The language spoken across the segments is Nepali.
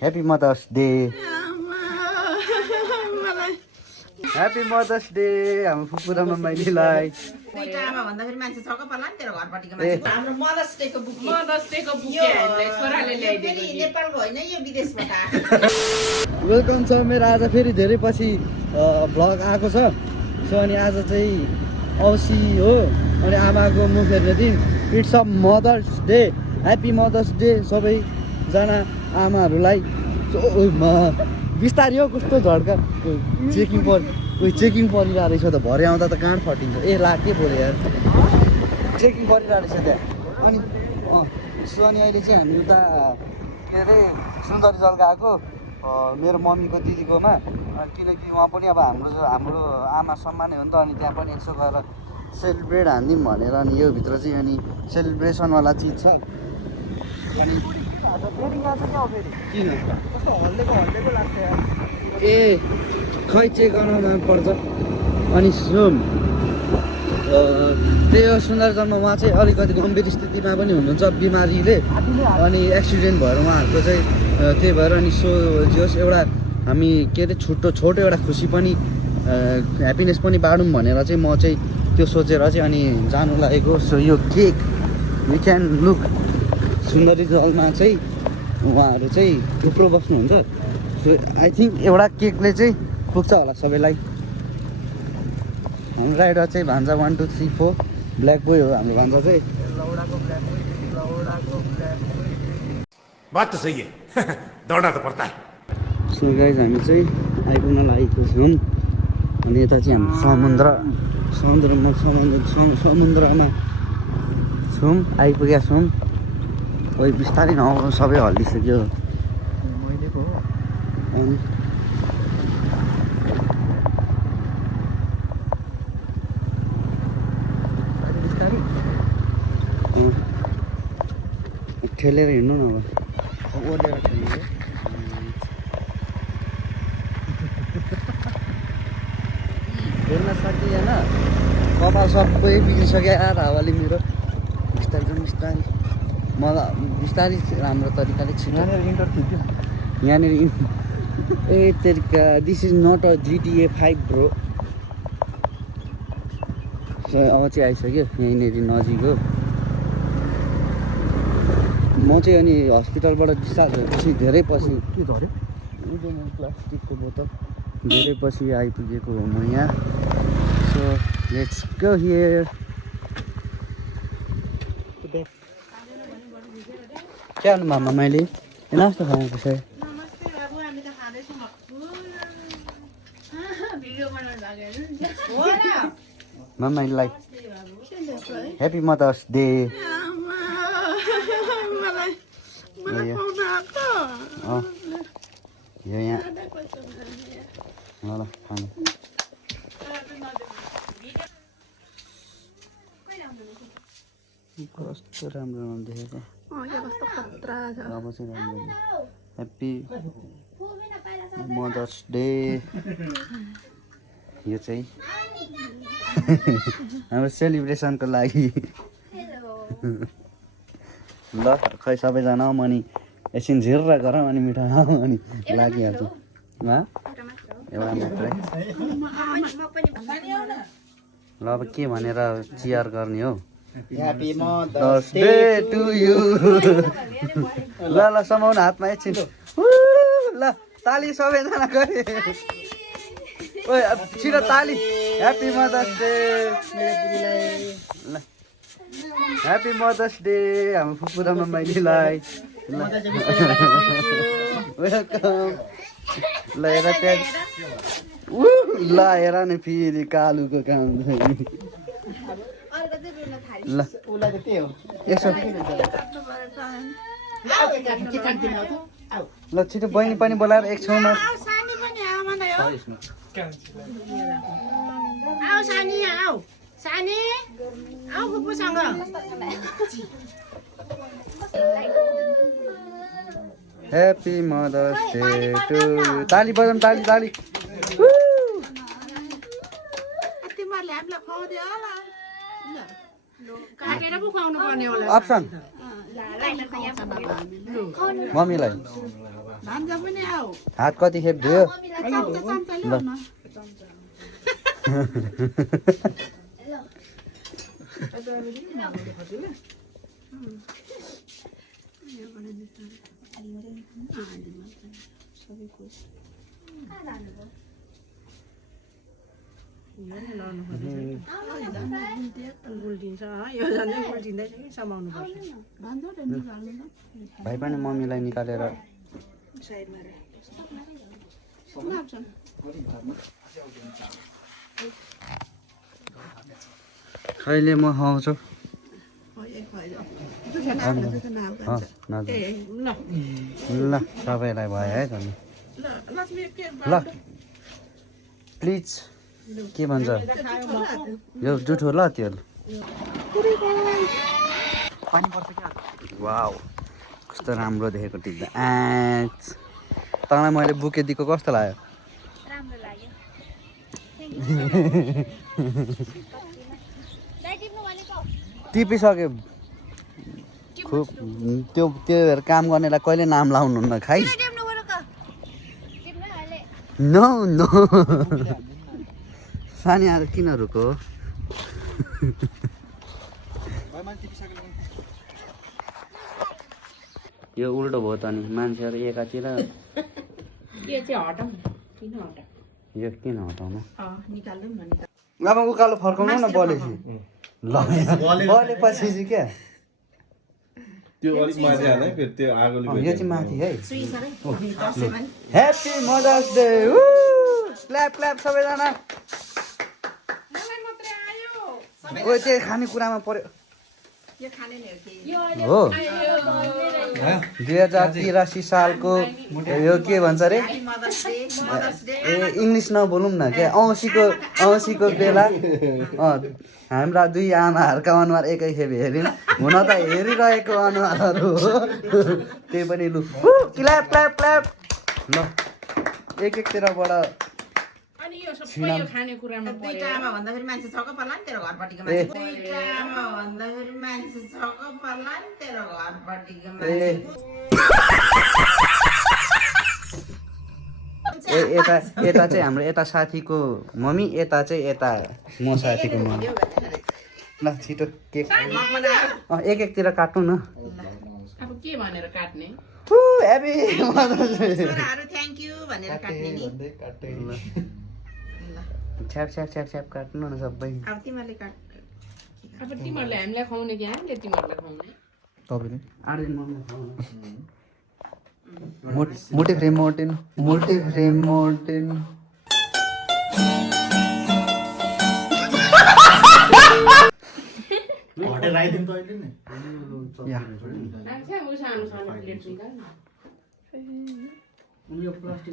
Happy Mother's Day. Happy Mother's Day. हाम्रो फुपूरामा माइलीलाई दुईटा आमा भन्दा फेरि मान्छे छक्क पर्ला नि तेरो घरपट्टिको मान्छे हाम्रो मदर्स डेको बुक छोराले ल्याइदिएको नेपालको होइन यो विदेशबाट आएको वेलकम छ मेरो आज फेरि धेरै पछि भ्लग आएको छ सो अनि आज चाहिँ औँसी हो अनि आमाको मुख हेर्ने दिन it's a mother's day happy mother's day सबैजना आमाहरूलाई बिस्तारै हो कस्तो झड्का चेकिङ परिरहेको रहेछ त भरे आउँदा त गाँड फटिन्छ ए ला के बोल्यो यार चेकिङ परिरहेको रहेछ त्यहाँ अनि सो अनि अहिले चाहिँ हामी उता के अरे सुन्दरी जल गएको मेरो मम्मीको दिदीकोमा किनकि उहाँ पनि अब हाम्रो आमा सम्मान हो नि त अनि त्यहाँ पनि यसो गएर सेलिब्रेट हानिदिउँ भनेर अनि यो भित्र चाहिँ अनि सेलिब्रेसनवाला चिज छ अनि किन कस्तो हल्लेको लाग्छ यार ए खै चेक गर्न पर्छ अनि त्यही हो सुन्दर जन्म उहाँ चाहिँ अलिकति गम्भीर स्थितिमा पनि हुनुहुन्छ बिमारीले अनि एक्सिडेन्ट भएर उहाँहरूको चाहिँ त्यही भएर अनि सो जोस् एउटा हामी के अरे छोटो एउटा खुसी पनि ह्याप्पिनेस पनि बाँडौँ भनेर चाहिँ म चाहिँ त्यो सोचेर चाहिँ अनि जानु लागेको सो यो केक वी क्यान लुक सुन्दरी जलमा चाहिँ उहाँहरू चाहिँ थुप्रो बस्नुहुन्छ सो आई थिङ्क एउटा केकले चाहिँ पुग्छ होला सबैलाई हाम्रो राइडर चाहिँ भान्जा 1 2 3 4 ब्ल्याक बोय हो हाम्रो भान्जा चाहिँ बात त सही है दौडना त पर्ता है सो गाइज हामी चाहिँ आइपुग्न लागेको छौँ अनि यता चाहिँ हामी समुद्रमा छौँ आइपुगेका छौँ खोइ बिस्तारै नआउनु सबै हल्लिसक्यो अनि ठेलेर हिँड्नु न अब ओर्लेर ठेल्नु हेर्न सकिएन कपाल सबै बिग्रिसक्यो यार हावाले मेरो बिस्तारै मलाई बिस्तारै राम्रो तरिकाले छिटो यहाँनिर ए तरिका this is not a GTA 5 bro अब चाहिँ आइसक्यो यहीँनिर नजिक हो म चाहिँ अनि हस्पिटलबाट डिस्चार्ज भएपछि धेरै पछि के झऱ्यो प्लास्टिकको बोतल धेरै पछि आइपुगेको हो म यहाँ सो लेट्स गो हियर क्या हाल्नु मामा मैले नास्ता खाएको छ नमस्ते बाबु हामी त खाँदैछौँ भिडियो बनाउनु भएको मामालाई ह्याप्पी मदर्स डे यो यहाँ ल खानु कस्तो राम्रो देखेको अब चाहिँ राम्रो ह्याप्पी मदर्स डे यो चाहिँ हाम्रो सेलिब्रेसनको लागि ल खै सबैजना आउँ अनि एकछिन झिर्रा गरौँ अनि मिठो खाऊँ अनि लागिहाल्छौँ एउटा मात्रै ल अब के भनेर चियर गर्ने हो happy mother's day to you ल समाउनु हातमा एकछिन ल ताली सबैजना गरे ओए छिटो ताली ह्याप्पी मदर्स डे ल ह्याप्पी मदर्स डे हाम्रो फुपूरामा माइलीलाई वेलकम ल हेर त्यहाँ ल हेर न फेरि कालुको काम ल यसो ल छिटो बहिनी पनि बोलाएर एक छेउमा ह्याप्पी मदर्स डे टु ताली बजाउँ ताली तिमीहरूले हामीलाई खुवाउँदै होला काटेर पो खुवाउनु पर्ने होला अप्सन मम्मीलाई हात कति खेप धुयो ल भाइ पनि मम्मीलाई निकालेर कहिले म खुवाउँछु ल सबैलाई भयो है त ल प्लिज के भन्छ यो जुठो ल त्यो वाउ कस्तो राम्रो देखेको टिप्दा तँलाई मैले बुके दिएको कस्तो लाग्यो टिपिसक्यो खुब त्यो काम गर्नेलाई कहिले नाम लाउनुहुन्न खाइ नो नो सानीहरू किन रुको यो उल्टो भयो त नि मान्छेहरू एकातिर यो किन हटाउनु अब उकालो फर्काउनु न बलेपछि बलेपछि चाहिँ क्या त्यो अलिक माथि हाल है फेरि त्यो आगोले यो चाहिँ माथि है happy mother's day clap clap सबैजना ओ चाहिँ खानेकुरामा पर्यो हो 2083 सालको यो के भन्छ अरे ए इङ्ग्लिस नबोलौँ न क्या औँसीको बेला हाम्रा दुई आमाहरूका अनुहार एकै खेप हेऱ्यौँ हुन त हेरिरहेको अनुहारहरू हो त्यही पनि लु क्ल्याप क्ल्याप क्ल्याप ल एकतिरबाट यता चाहिँ हाम्रो यता साथीको मम्मी यता चाहिँ यता म साथीको मम्मी ल छिटो केक एकतिर काट्नु न अब के भनेर काट्ने ह्याप्पी थ्याङ्क यू भनेर काट्ने नि छ्याप छ्याप छ्याप छ्याप काट्नु न सबै अब तिमीहरूले काट अब तिमीहरूले हामीलाई खुवाउने कि हामीले तिमीहरूलाई खुवाउने तपाईँले 8 दिन मम्मी मोटे फ्रेम मोर्टेन हटेर आइदिनु त अहिले नि या लाग्छ उ सानो सानो प्लेट निकाल न यो प्लास्टिक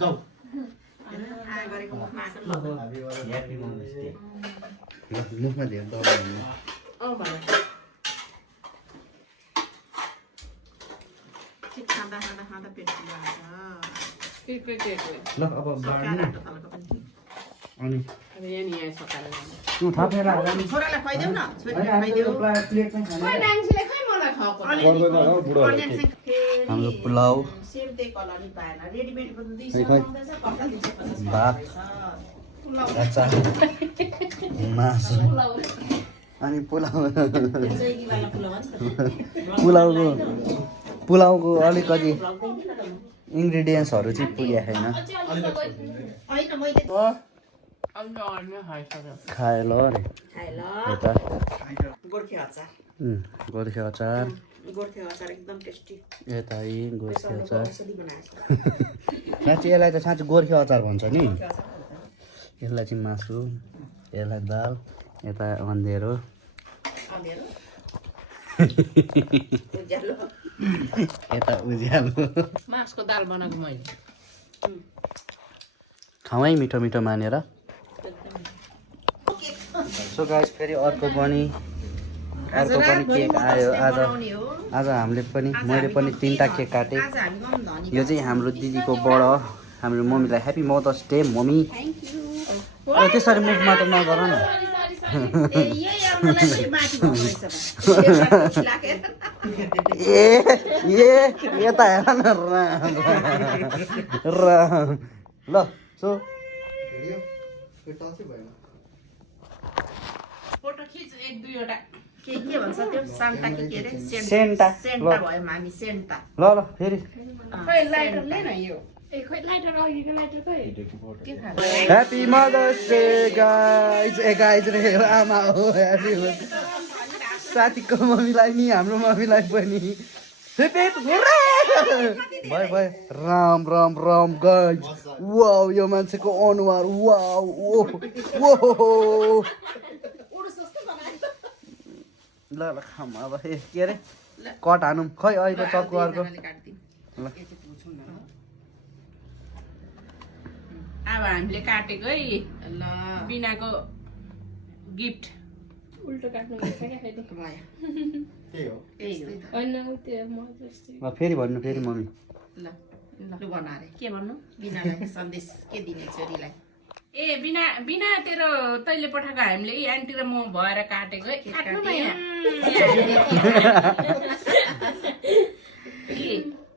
जाऊ गरेको मुखमा ह्याप्पी मदर्स डे मुखमा धेरै दबाई भन खाँदा खाँदा खाँदा पेट के ल अब बाड्नु अनि अब यहाँ सकाएर तँ थपेर हाल नि छोरालाई खुवाइदेऊ न छोरीलाई होइन खुवाइदेऊ प्लेट चाहिँ खानु डाङ्सीले खै मलाई खुवाएको गर्दैन होला बुढाहरूले हाम्रो पुलाउ सेम त्यही कलर पाएन रेडिमेडको 200 खै। पाउँदैछ कता 250 भात अचार मासु अनि पुलाउ जैगीवाला पुलाउ नि त पुलाउको अलिकति इन्ग्रिडियन्ट्सहरू चाहिँ पुगेको छैन होइन मैले अन्त अर्मै खाइसक्यो खाए ल अरे खाए ल यता गोर्खे अचार गोर्खे अचार एकदम टेस्टी यता यी गोर्खे अचार औषधि बनाएको साँच्ची यसलाई त साँच्ची गोर्खे अचार भन्छ नि यसलाई चाहिँ मासु यसलाई दाल यता अन्धेरो यता उज्यालो मासको दाल बनाएको मैले खाउँ है मिठो मिठो मानेर सो गाइस फेरि अर्को पनि केक आयो आज हामीले पनि मैले पनि 3टा केक काटेँ यो चाहिँ हाम्रो दिदीको बडा हाम्रो मम्मीलाई ह्याप्पी मदर्स डे मम्मी त्यसरी मुख मात्र नगर न यही आउनलाई पनि माथि भएको रहेछ त। लागेर। यता हेर न ल सो फोटो खिच 1-2 के भन्छ त्यो सान्ता के अरे सेन्टा। सेन्टा भयो मामी सेन्टा। ल फेरि खै लाइटर ले न यो ए खै लाइटर अघिको लाइटर खै के खानु happy mother's day guys guys रे आमा हो ह्यापी साथीको मम्मीलाई नि हाम्रो मम्मीलाई पनि भयो राम राम राम गाइज वाउ यो मान्छेको अनुहार वाउ ल खाम अब के अरे कट हानौँ खै अहिले चक्कु अर्को ल अब हामीले काटेको है ल बिनाको गिफ्ट उल्टो काट्नु पर्छ क्या फेरि फेरि भन्नु फेरि मम्मी ल लु बनारे के भन्नु बिनालाई सन्देश के दिने छोरीलाई ए बिना तेरो तैले पठाएको हामीले आन्टी र म भएर काटेको है काट्नु न यहाँ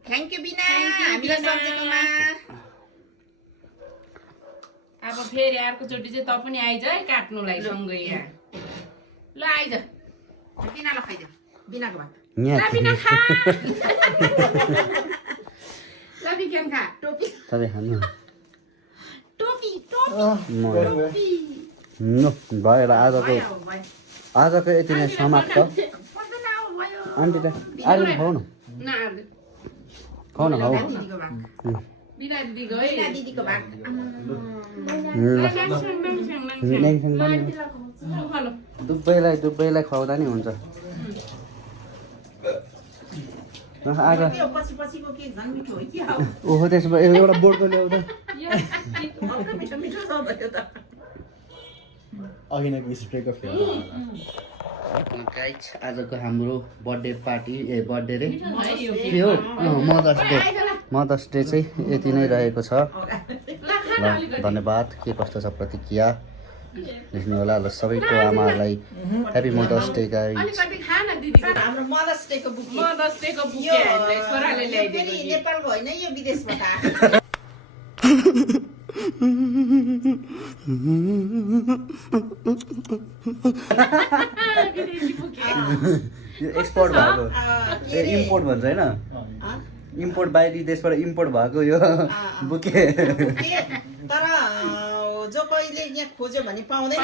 थ्याङ्क यू बिना हामीलाई सम्झेकोमा अब फेरि अर्कोचोटि चाहिँ त पनि आइज है काट्नुलाई सँगै यहाँ ल आइज बिनालाई खाइदियो बिनाको भात बिना खा ल बिकेन खा टोपी तपाईँ खानु टोपी भएर आजको यति नै समाप्त आन्टी त आज खाऊ न खाऊ न खाऊ दिदीको भात बिना दिदीको है बिना दिदीको भात दुबईलाई खुवाउँदा नि हुन्छ आज त्यो पछि-पछिको के झन् मिठो हो कि ओहो त्यसो भए एउटा बोर्डको ल्याउँदा मिठो मिठो छ भयो त अघि नै स्प्रेको गाइज आजको हाम्रो बर्थडे पार्टी बर्थडे रे के हो मदर्स डे चाहिँ यति नै रहेको छ ल धन्यवाद के कस्तो छ प्रतिक्रिया लेख्नु होला ल सबैको आमाहरूलाई ह्यापी मदर्स डे गाइज अलिकति खा न दिदी हाम्रो मदर्स डेको बुक मदर्स डेको बुके हामीलाई छोराले ल्याइदिएको फेरि नेपालको होइन यो विदेशबाट यो एक्सपोर्ट भएको इम्पोर्ट भन्छ होइन इम्पोर्ट बाहिरी देशबाट इम्पोर्ट भएको यो बुके तर जो कहिले यहाँ खोज्यो भने पाउँदैन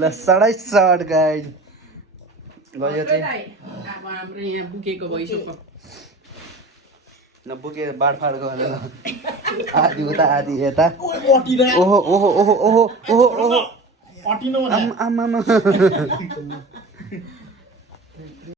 ल सडै सड गाइज गयो चाहिँ अब हाम्रो यहाँ बुकेको भइसक्यो न बुके बाडफाड गरेर आधी उता आधी यता ओहो ओहो ओहो ओहो ओहो ओहो आमा